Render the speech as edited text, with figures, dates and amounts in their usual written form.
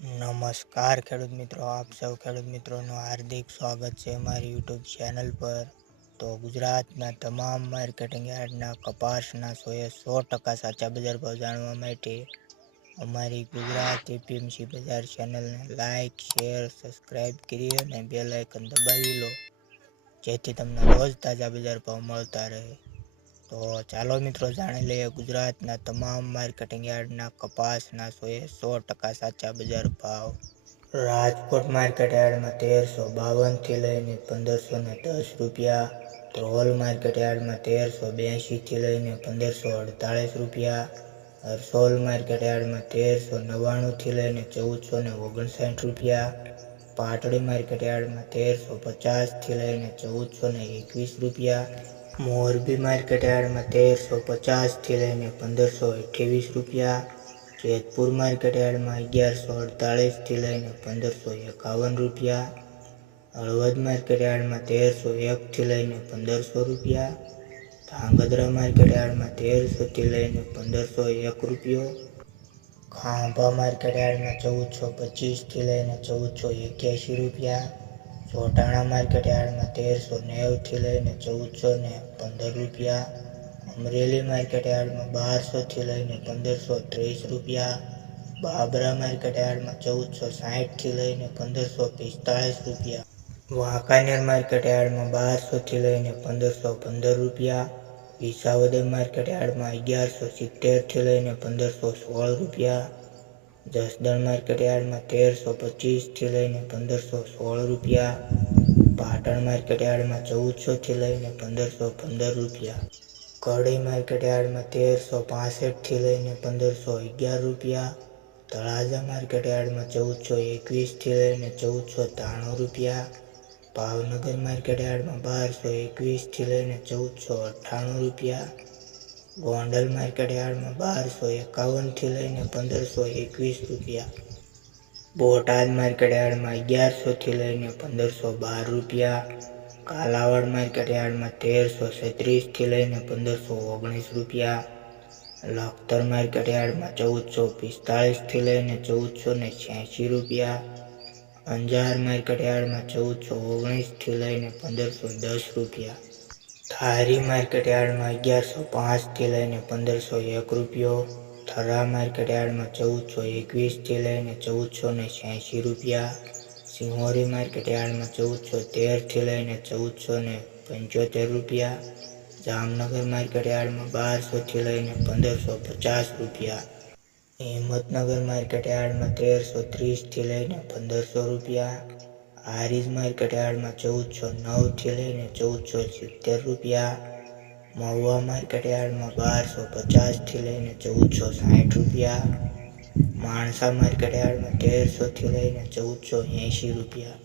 નમસ્કાર ખેડૂત મિત્રો, આપ સૌ ખેડૂત મિત્રોનું હાર્દિક સ્વાગત છે મારી યુટ્યુબ ચેનલ પર। તો ગુજરાતના તમામ માર્કેટિંગ યાર્ડના કપાસના 100% સાચા બજાર ભાવ જાણવા માટે અમારી ગુજરાત એપીએમસી બજાર ચેનલને લાઇક, શેર, સબસ્ક્રાઈબ કરી અને બેલ આઇકન દબાવી લો, જેથી તમને રોજ તાજા બજાર ભાવ મળતા રહે। તો ચાલો મિત્રો જાણી લઈએ ગુજરાતના તમામ માર્કેટિંગ યાર્ડના કપાસના 100% સાચા બજાર ભાવ। રાજકોટ માર્કેટ યાર્ડમાં 1352 થી લઈને 1510 રૂપિયા, ધ્રોલ માર્કેટ યાર્ડમાં 1382 થી લઈને 1548 રૂપિયા, હરસોલ માર્કેટ યાર્ડમાં 1399 થી લઈને 1459 રૂપિયા, પાટડી માર્કેટ યાર્ડમાં 1350 થી લઈને 1421 રૂપિયા, મોરબી માર્કેટ યાર્ડમાં 1350 થી લઈને 1528 રૂપિયા, જેતપુર માર્કેટ યાર્ડમાં 1148 થી લઈને 1551 રૂપિયા, હળવદ માર્કેટ યાર્ડમાં 1301 થી લઈને 1500 રૂપિયા, ધાંગધ્રા માર્કેટ યાર્ડમાં 1300 થી લઈને 1501 રૂપિયો, ખાંભા માર્કેટ યાર્ડમાં 1425 થી લઈને 1481 રૂપિયા, જોટાણા માર્કેટ યાર્ડમાં 1390 થી લઈને 1415 રૂપિયા, અમરેલી માર્કેટ યાર્ડમાં 1200 થી લઈને 1530 રૂપિયા, બાબરા માર્કેટ યાર્ડમાં 1460 થી લઈને 1545 રૂપિયા, વાંકાનેર માર્કેટ યાર્ડમાં 1200 થી લઈને 1515 રૂપિયા, વિસાવદર માર્કેટ યાર્ડમાં 1170 થી લઈને 1516 રૂપિયા, જસદણ માર્કેટ યાર્ડમાં 1325 થી લઈને 1516 રૂપિયા, પાટણ માર્કેટ યાર્ડમાં 1400 થી લઈને 1515 રૂપિયા, કડી માર્કેટ યાર્ડમાં 1365 થી લઈને 1511 રૂપિયા, તળાજા માર્કેટ યાર્ડમાં 1421 થી લઈને 1493 રૂપિયા, ભાવનગર માર્કેટ યાર્ડમાં 1221 થી લઈને 1498 રૂપિયા, ગોંડલ માર્કેટ યાર્ડમાં 1251 થી લઈને 1521 રૂપિયા, બોટાદ માર્કેટ યાર્ડમાં 1100 થી લઈને 1512 રૂપિયા, કાલાવાડ માર્કેટ યાર્ડમાં 1336 થી લઈને 1519 રૂપિયા, લખતર માર્કેટ યાર્ડમાં 1445 થી લઈને 1486 રૂપિયા, અંજાર માર્કેટ યાર્ડમાં 1419 થી લઈને 1510 રૂપિયા, ધારી માર્કેટ યાર્ડમાં 1105 થી લઈને 1501 રૂપિયો, થરા માર્કેટ યાર્ડમાં 1421 થી લઈને 1486 રૂપિયા, સિંહોરી માર્કેટ યાર્ડમાં 1413 થી લઈને 1475 રૂપિયા, જામનગર માર્કેટ યાર્ડમાં 1200 થી લઈને 1550 રૂપિયા, હિંમતનગર માર્કેટ યાર્ડમાં 1330 થી લઈને 1500 રૂપિયા, હારીજ માર્કેટ યાર્ડમાં 1409 થી લઈને 1470 રૂપિયા, મહુવા માર્કેટ યાર્ડમાં 1250 થી લઈને 1460 રૂપિયા, માણસા માર્કેટ યાર્ડમાં 1300 થી લઈને 1480 રૂપિયા।